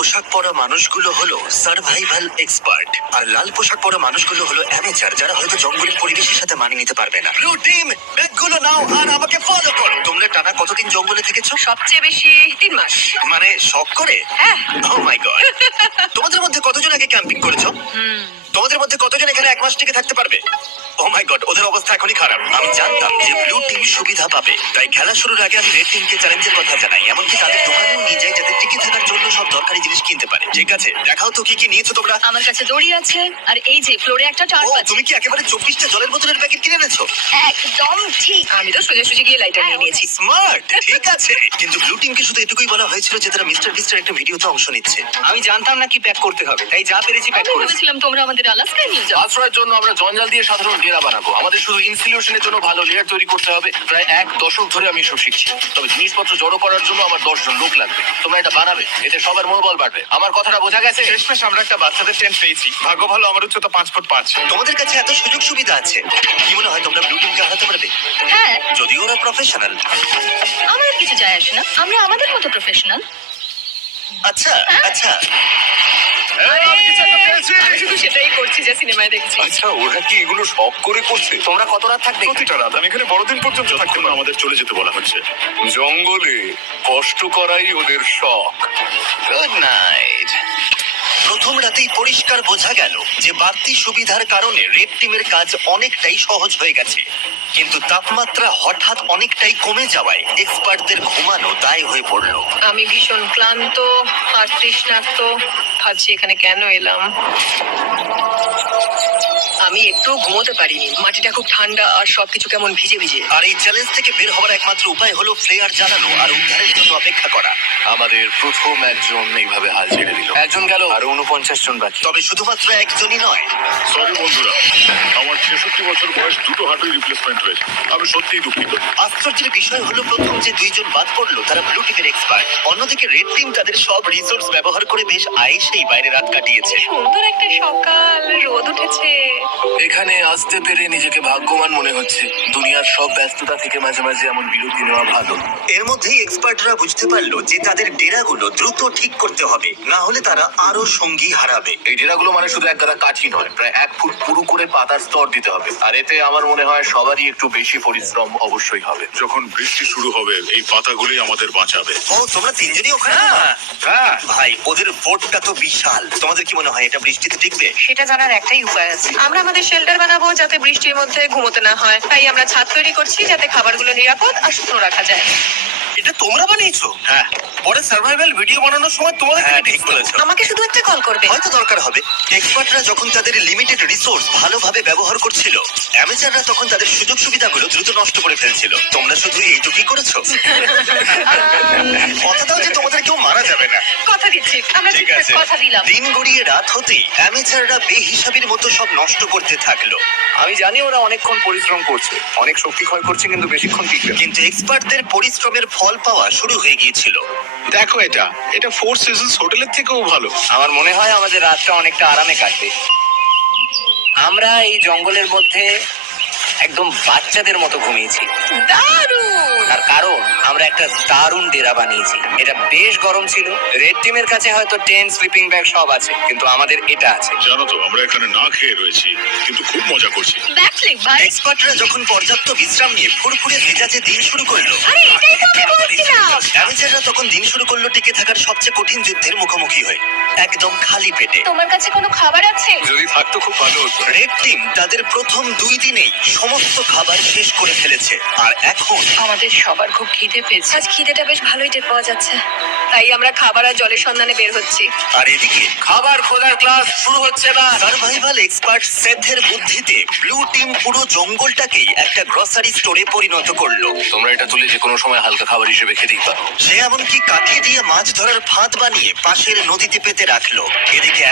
পোশাক পরা মানুষগুলো হলো সার্ভাইভাল এক্সপার্ট, আর লাল পোশাক পরা মানুষগুলো হলো অ্যামেচার, যারা হয়তো জঙ্গলের পরিবেশের সাথে মানিয়ে নিতে পারবে না। ব্লু টিম, ব্যাগগুলো নাও আর আমাকে ফলো করো। তোমরা টানা কতদিন জঙ্গলে থেকেছো? সবচেয়ে বেশি 3 মাস। মানে শখ করে? হ্যাঁ। ও মাই গড। তোমাদের মধ্যে কতজন আগে ক্যাম্পিং করেছো? তোমাদের মধ্যে কতজন এখানে 1 মাস টিকে থাকতে পারবে? ও মাই গড, ওদের অবস্থা এখনই খারাপ। আমি জানতাম যে ব্লু টিম সুবিধা পাবে, তাই খেলা শুরুর আগে আমি রেড টিমকে চ্যালেঞ্জের কথা জানাই, এমনকি তাদের দোকানেও নিয়ে যাই যাতে টিকে থাকার জন্য সব দরকারি জিনিস কিনতে পারে। ঠিক আছে, দেখাও তো কি কি নিয়েছো তোমরা। আমার কাছে দড়ি আছে আর এই যে ফ্লোরে একটা ও, টার্প আছে। তুমি কি একেবারে 24টা জলের বোতলের প্যাকেট কিনে এনেছো? একদম ঠিক। আমি তো সোজাসুজি গিয়ে লাইটার নিয়ে নিয়েছি। স্মার্ট, ঠিক আছে। কিন্তু ব্লু টিমকে শুধু এটুকুই বলা হয়েছিল যে তারা মিস্টার বিস্টের একটা ভিডিওতে অংশ নিচ্ছে। আমি জানতাম না কি প্যাক করতে হবে, তাই যা পেরেছি প্যাক আমি করেছি। ভেবেছিলাম তোমরা আমাদের আলাস্কায় নিয়ে যাও। আশ্রয়ের জন্য আমরা জঞ্জাল দিয়ে সাধারণ ডেরা বানাবো। আমাদের শুধু ইনসিলিউশনের জন্য ভালো লেয়ার তৈরি করতে হবে। প্রায় 1 দশক ধরে আমি এসব শিখছি। তবে জিনিসপত্র জড়ো করার জন্য আমার 10 জন লোক লাগবে। তোমরা এটা বানাবে, এতে সবার মনোবল বাড়বে। আমার কথাটা বোঝা গেছে? শেষমেশ আমরা একটা বাচ্চাদের টেন্ট পেয়েছি। ভাগ্য ভালো, আমার উচ্চতা 5 ফুট 5। তোমাদের কাছে এত সুযোগ সুবিধা আছে, কি মনে হয় তোমরা ব্লু টিমকে হারাতে পারবে? হ্যাঁ, যদিও ওরা প্রফেশনাল। আমাদের কিছু যায় আসে না, আমরা আমাদের মতো প্রফেশনাল। আচ্ছা আচ্ছা, আমি শুধু সেটাই করছি যা সিনেমায় দেখছি। আচ্ছা, ওরা কি এগুলো শখ করে করছে? তোমরা কত রাত থাকবে? প্রতিটা রাত আমি এখানে বড়দিন পর্যন্ত থাকতে পারবো। আমাদের চলে যেতে বলা হচ্ছে। জঙ্গলে কষ্ট করাই ওদের শখ। Good night. প্রথম রাতেই পরিষ্কার বোঝা গেল যে বাড়তি সুবিধার কারণে রেড টিমের কাজ অনেকটাই সহজ হয়ে গেছে, কিন্তু তাপমাত্রা হঠাৎ অনেকটাই কমে যাওয়ায় এক্সপার্টদের ঘুমানো দায় হয়ে পড়ল। আমি ভীষণ ক্লান্ত আর তৃষ্ণার্ত, ভাবছি এখানে কেন এলাম। আমি একটু ঘুমোতে পারিনি, মাটিটা খুব ঠান্ডা আর সবকিছু কেমন ভিজে ভিজে। আর এই চ্যালেঞ্জ থেকে বের হওয়ার একমাত্র উপায় হলো ফ্লেয়ার জ্বালানো আর উদ্ধারের জন্য অপেক্ষা করা। আমাদের প্রথম একজন এইভাবে হাল ছেড়ে দিল। একজন গেল, আরো 49 জন বাকি। তবে শুধুমাত্র একজনই নয়, সরি বন্ধুরা, আমার 66 বছর বয়স, দুটো হাঁটুই রিপ্লেসমেন্ট হয়েছে। আমি সত্যিই দুঃখিত। আশ্চর্যের বিষয় হলো প্রথম যে 2 জন বাদ পড়লো তারা ব্লু টিমের এক্সপার্ট। অন্যদিকে রেড টিম তাদের সব রিসোর্স ব্যবহার করে বেশ আয়েসেই বাইরে রাত কাটিয়েছে। সুন্দর একটা সকাল, রোদ উঠেছে। এখানে আসতে পেরে নিজেকে ভাগ্যবান মনে হচ্ছে। দুনিয়ার সব ব্যস্ততা থেকে মাঝে মাঝে এমন বিরতি নেওয়া ভালো। এর মধ্যেই এক্সপার্টরা বুঝতে পারলো যে তাদের ডেরাগুলো দ্রুত ঠিক করতে হবে, না হলে তারা আরো সঙ্গী হারাবে। এই ডেরাগুলো মানে শুধু এক গাদা কাঠি নয়, প্রায় 1 ফুট পুরু করে পাতার স্তর দিতে হবে। আর এতে আমার মনে হয় সবারই একটু বেশি পরিশ্রম অবশ্যই হবে। যখন বৃষ্টি শুরু হবে এই পাতাগুলি আমাদের বাঁচাবে। ও, তোমরা 3 জনই ওখানে? হ্যাঁ, ভাই, ওদের ফোর্টটা তো বিশাল। তোমাদের কি মনে হয় এটা বৃষ্টিতে টিকবে? সেটা জানার একটাই উপায় আছে। আমরা আমাদের শেল্টার বানাবো যাতে বৃষ্টির মধ্যে ঘুমোতে না হয়। তাই আমরা ছাদ তৈরি করছি যাতে খাবারগুলো নিরাপদ আর শুকনো রাখা যায়। এটা তোমরা বানিয়েছো? হ্যাঁ, পরে সার্ভাইভাল ভিডিও বানানোর সময় তোমাদের ঠিক বলেছো। আমাকে শুধু একটা কল করবে। হয়তো দরকার হবে। এক্সপার্টরা যখন তাদের লিমিটেড রিসোর্স ভালোভাবে ব্যবহার করছিল, অ্যামেচাররা তখন তাদের সুযোগ সুবিধাগুলো দ্রুত নষ্ট করে ফেলছিল। তোমরা শুধু এইটুকুই করেছো। কথা দাও যে তোমাদের কেউ মারা যাবে না। কথা দিচ্ছি, আমরা ঠিক আছে। কথা দিলাম। দিন গড়িয়ে রাত হতেই অ্যামেচাররা বেহিসাবির মতো সব নষ্ট করতে থাকলো। আমি জানি ওরা অনেকক্ষণ পরিশ্রম করছে, অনেক শক্তি ক্ষয় করছে, কিন্তু বেশিক্ষণ টিকবে না। কিন্তু এক্সপার্টদের পরিশ্রমের ফল পাওয়া শুরু হয়ে গিয়েছিল। দেখো, এটা 4 সিজনস হোটেলের থেকেও ভালো। আমার মনে হয় আমাদের রাতটা অনেকটা আরামে কাটবে। আমরা এই জঙ্গলের মধ্যে একদম বাচ্চাদের মতো ঘুমিয়েছি, দারুণ। আর কারণ আমরা একটা দারুণ ডেরা বানিয়েছি। এটা বেশ গরম ছিল। রেড টিমের কাছে হয়তো টেন্ট, স্লিপিং ব্যাগ সব আছে, কিন্তু আমাদের এটা আছে। জানো তো, আমরা এখানে না খেয়ে রয়েছি, কিন্তু খুব মজা করছি। ব্যাকফ্লিপ ভাই। এক্সপার্টরা যখন পর্যাপ্ত বিশ্রাম নিয়ে ফুরফুরে মেজাজে দিন শুরু করলো, আরে এটাই তো আমি বলছিলাম। অ্যামেচাররা তখন দিন শুরু করলো টিকে থাকার সবচেয়ে কঠিন যুদ্ধের মুখোমুখি হয়ে, একদম খালি পেটে। তোমার কাছে কোনো খাবার আছে? যদি থাকতো খুব ভালো হতো। রেড টিম তাদের প্রথম 2 দিনেই সমস্ত খাবার শেষ করে ফেলেছে, আর এখন আমাদের সবার খুব খিদে পেয়েছে। আজ খিদেটা বেশ ভালোই টের পাওয়া যাচ্ছে, তাই আমরা খাবার আর জলের সন্ধানে বের হচ্ছি। আর এদিকে খাবার খোঁজার ক্লাস শুরু হচ্ছে না। সার্ভাইভাল এক্সপার্ট সেথের বুদ্ধিতে ব্লু টিম পুরো জঙ্গলটাকেই একটা গ্রসারি স্টোরে পরিণত করলো। তোমরা এটা তুলে যে কোনো সময় হালকা খাবার হিসেবে খেতেই পারো। সে এমনকি কাঠি দিয়ে মাছ ধরার ফাঁদ বানিয়ে পাশের নদীতে পেতে রাখলো। এদিকে